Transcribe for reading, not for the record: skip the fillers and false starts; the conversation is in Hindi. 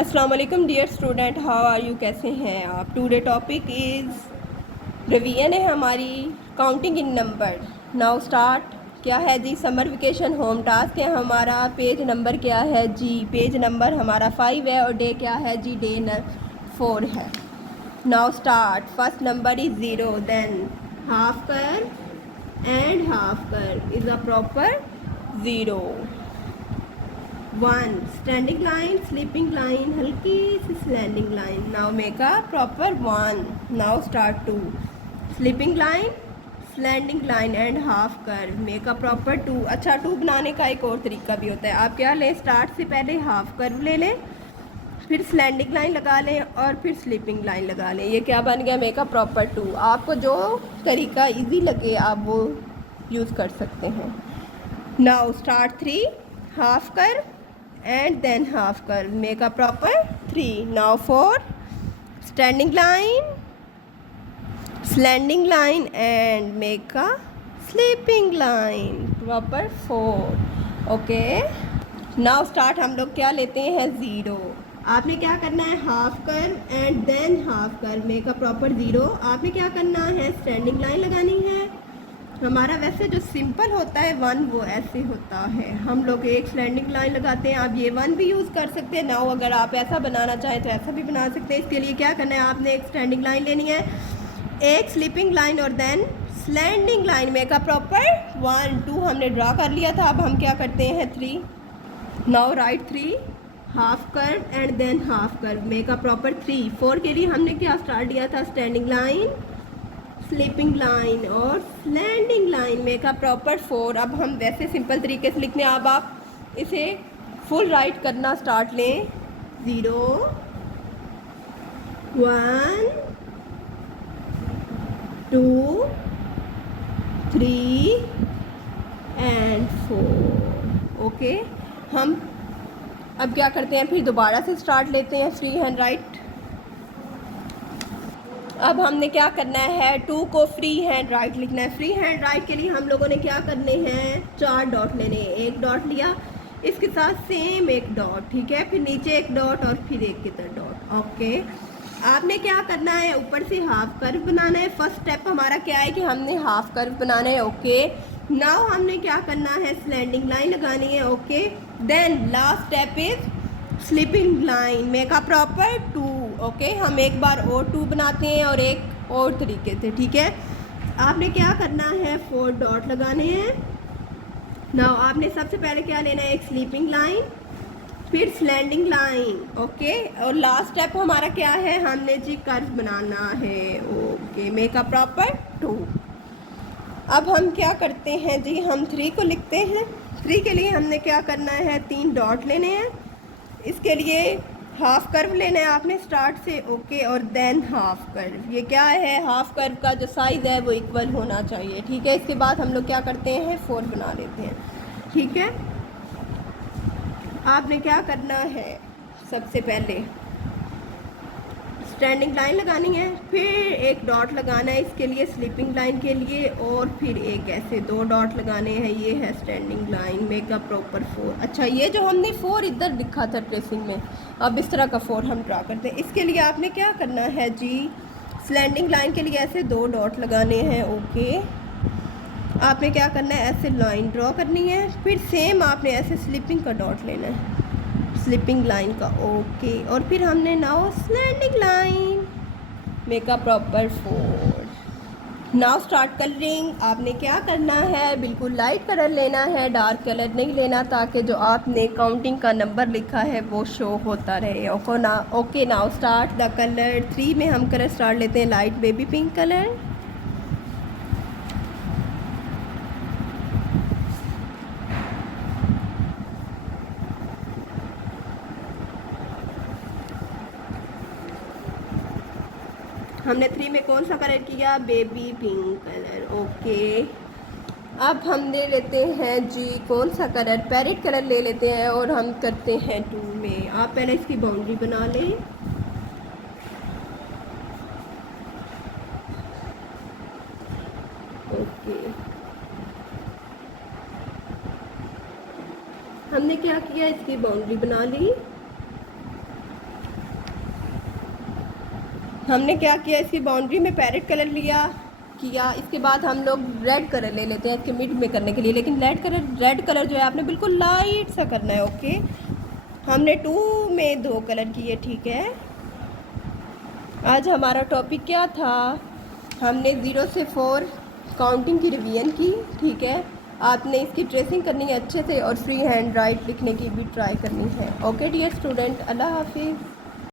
अस्सलाम वालेकुम dear student, how are you, कैसे हैं आप। टुडे टॉपिक इज़ रिवीजन है हमारी counting in number. Now start. क्या है जी? समर वेकेशन होम टास्क है हमारा। पेज नंबर क्या है जी? पेज नंबर हमारा 5 है और डे क्या है जी? डे 4 है। Now start. First number is 0, then half curve and half curve is a proper 0। 1 standing line, sleeping line, हल्की सी slanting line. Now make a proper 1। Now start 2 sleeping line, slanting line and half curve, make a proper 2। अच्छा, 2 बनाने का एक और तरीका भी होता है। आप क्या लें, स्टार्ट से पहले हाफ कर्व ले लें, फिर स्लैंडिंग लाइन लगा लें और फिर स्लीपिंग लाइन लगा लें। ये क्या बन गया? Make a proper 2। आपको जो तरीका इजी लगे आप वो यूज़ कर सकते हैं। Now start 3 half curve and then half curve, make a proper 3. Now 4 standing line, slanting line and make a sleeping line, proper 4. okay, now start। हम लोग क्या लेते हैं? 0। आपने क्या करना है? Half curve and than half curve, make a proper 0। आपने क्या करना है? स्टैंडिंग लाइन लगानी है। हमारा वैसे जो सिंपल होता है 1 वो ऐसे होता है, हम लोग एक स्लैंडिंग लाइन लगाते हैं। आप ये 1 भी यूज़ कर सकते हैं। नाउ अगर आप ऐसा बनाना चाहें तो ऐसा भी बना सकते हैं। इसके लिए क्या करना है? आपने एक स्टैंडिंग लाइन लेनी है, एक स्लीपिंग लाइन और then slanting line, make a proper 1 2 हमने ड्रा कर लिया था। अब हम क्या करते हैं? 3। Now right 3 half curve and than half curve, make a proper 3। 4 के लिए हमने क्या स्टार्ट दिया था? स्टैंडिंग लाइन, स्लीपिंग लाइन और slanting line, make a proper 4। अब हम वैसे सिंपल तरीके से लिखते हैं। अब आप इसे फुल राइट करना स्टार्ट लें। 0 1 2 3 एंड 4। ओके, हम अब क्या करते हैं? फिर दोबारा से स्टार्ट लेते हैं फ्री हैंड राइट। अब हमने क्या करना है? 2 को फ्री हैंड राइट लिखना है। फ्री हैंड राइट के लिए हम लोगों ने क्या करने हैं? 4 डॉट लेने हैं। एक डॉट लिया, इसके साथ सेम एक डॉट, ठीक है, फिर नीचे एक डॉट और फिर एक की तरह डॉट। ओके, आपने क्या करना है? ऊपर से हाफ कर्व बनाना है। फर्स्ट स्टेप हमारा क्या है कि हमने हाफ कर्व बनाना है। ओके, नाउ हमने क्या करना है? स्लैंडिंग लाइन लगानी है। Okay, then last step is sleeping line, make a proper 2। Okay, हम एक बार और 2 बनाते हैं और एक और तरीके से, ठीक है। आपने क्या करना है? 4 डॉट लगाने हैं। नाउ आपने सबसे पहले क्या लेना है? एक स्लीपिंग लाइन, फिर स्लैंडिंग लाइन। ओके, और लास्ट स्टेप हमारा क्या है? हमने जी कर्व बनाना है। Okay, make a proper 2। अब हम क्या करते हैं जी? हम 3 को लिखते हैं। 3 के लिए हमने क्या करना है? 3 डॉट लेने हैं। इसके लिए हाफ कर्व लेना है आपने स्टार्ट से। ओके, और देन हाफ कर्व। ये क्या है? हाफ कर्व का जो साइज़ है वो इक्वल होना चाहिए, ठीक है। इसके बाद हम लोग क्या करते हैं? 4 बना लेते हैं, ठीक है। आपने क्या करना है? सबसे पहले स्टैंडिंग लाइन लगानी है, फिर एक डॉट लगाना है इसके लिए स्लीपिंग लाइन के लिए, और फिर एक ऐसे 2 डॉट लगाने हैं। ये है standing line, make a proper 4। अच्छा, ये जो हमने 4 इधर लिखा था ट्रेसिंग में, अब इस तरह का 4 हम ड्रा करते हैं। इसके लिए आपने क्या करना है जी? स्लैंडिंग लाइन के लिए ऐसे 2 डॉट लगाने हैं। ओके, आपने क्या करना है? ऐसे लाइन ड्रॉ करनी है, फिर सेम आपने ऐसे स्लीपिंग का डॉट लेना है, स्लीपिंग लाइन का। ओके, और फिर हमने now slanting line, make a proper 4। Now start colouring. आपने क्या करना है? बिल्कुल लाइट कलर लेना है, डार्क कलर नहीं लेना, ताकि जो आपने काउंटिंग का नंबर लिखा है वो शो होता रहे। Okay, now start the colour. 3 में हम कलर स्टार्ट लेते हैं लाइट बेबी पिंक कलर। हमने 3 में कौन सा कलर किया? Baby pink colour. ओके, अब हम ले लेते हैं जी कौन सा कलर? पैरेट कलर ले लेते हैं और हम करते हैं 2 में। आप पहले इसकी बाउंड्री बना लें। ओके, हमने क्या किया? इसकी बाउंड्री बना ली। हमने क्या किया, इसकी बाउंड्री में पैरेट कलर लिया किया। इसके बाद हम लोग रेड कलर ले लेते हैं इसके मिड में करने के लिए, लेकिन रेड कलर जो है आपने बिल्कुल लाइट सा करना है। ओके, हमने 2 में 2 कलर किए। ठीक है, आज हमारा टॉपिक क्या था, हमने 0 से 4 काउंटिंग की रिवीजन की। ठीक है, आपने इसकी ट्रेसिंग करनी है अच्छे से और फ्री हैंड राइट लिखने की भी ट्राई करनी है। ओके डियर स्टूडेंट, अल्लाह हाफिज़।